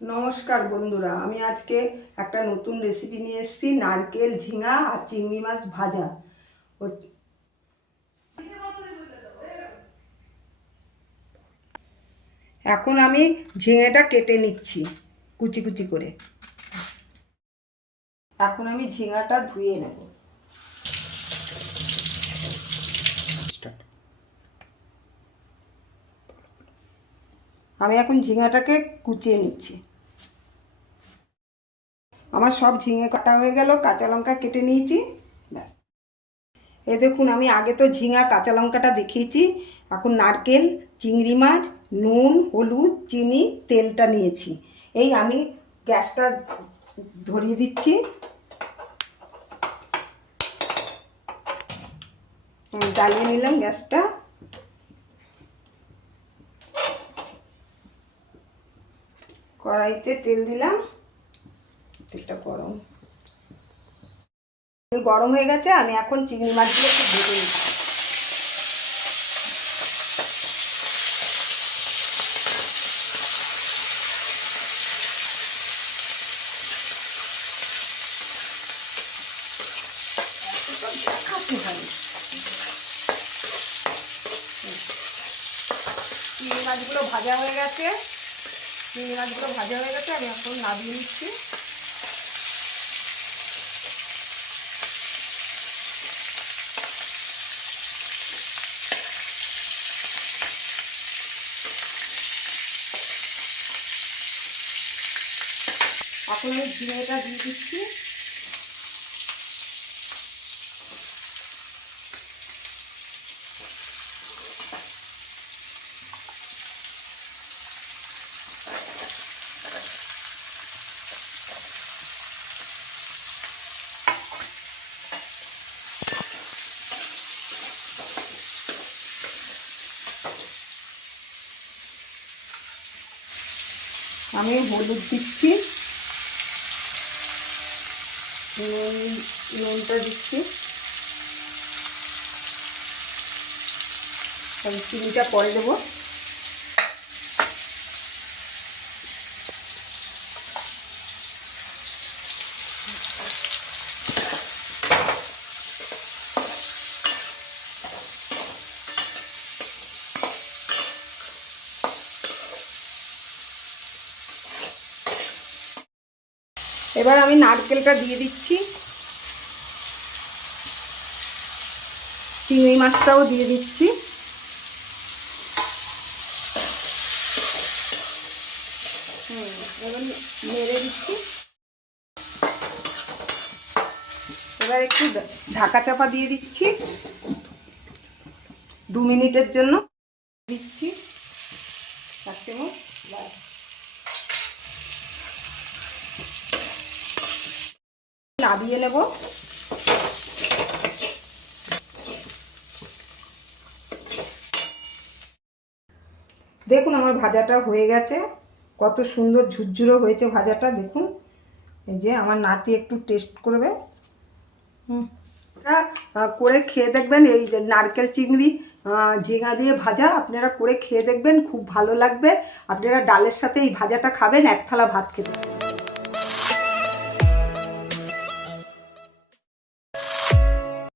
নমস্কার বন্ধুরা, আমি আজকে একটা নতুন রেসিপি নিয়ে এসেছি। নারকেল, ঝিঙা আর চিংড়ি মাছ ভাজা। এখন আমি ঝিঙেটা কেটে নিচ্ছি কুচি কুচি করে। এখন আমি ঝিঙাটা ধুয়ে নেব। আমি এখন ঝিঙাটাকে কুচিয়ে নিচ্ছি। আমার সব ঝিঙে কাটা হয়ে গেল, কাঁচা লঙ্কা কেটে নিয়েছি। ব্যাস, এ দেখুন, আমি আগে তো ঝিঙা কাঁচা লঙ্কাটা দেখিয়েছি। এখন নারকেল, চিংড়ি মাছ, নুন, হলুদ, চিনি, তেলটা নিয়েছি। এই আমি গ্যাসটা ধরিয়ে দিচ্ছি। জ্বালিয়ে নিলাম গ্যাসটা। কড়াইতে তেল দিলাম, তেলটা গরম গরম হয়ে গেছে। আমি এখন চিংড়ি মাছগুলো একটু ভেজে নিচ্ছি। চিংড়ি মাছগুলো ভাজা হয়ে গেছে। আমি এখন নামিয়ে নিচ্ছি। এখন আমি ঝিঙেটা দিয়ে দিচ্ছি। আমি হলুদ দিচ্ছি, নুনটা দিচ্ছি, চিনিটা পরে দেবো। এবার আমি নারকেলটা দিয়ে দিচ্ছি, চিংড়ি মাছটাও দিয়ে দিচ্ছি। এবার নেড়ে দিচ্ছি। এবার একটু ঢাকা চাপা দিয়ে দিচ্ছি 2 মিনিটের জন্য। দিচ্ছি 1 চামচ। নাবিয়ে নেব। দেখুন, আমার ভাজাটা হয়ে গেছে। কত সুন্দর ঝুরঝুরো হয়েছে ভাজাটা, দেখুন। এই যে আমার নাতি একটু টেস্ট করবে। করে খেয়ে দেখবেন। এই যে নারকেল, চিংড়ি, ঝিঙা দিয়ে ভাজা আপনারা করে খেয়ে দেখবেন, খুব ভালো লাগবে। আপনারা ডালের সাথে এই ভাজাটা খাবেন, 1 থালা ভাত খেতে।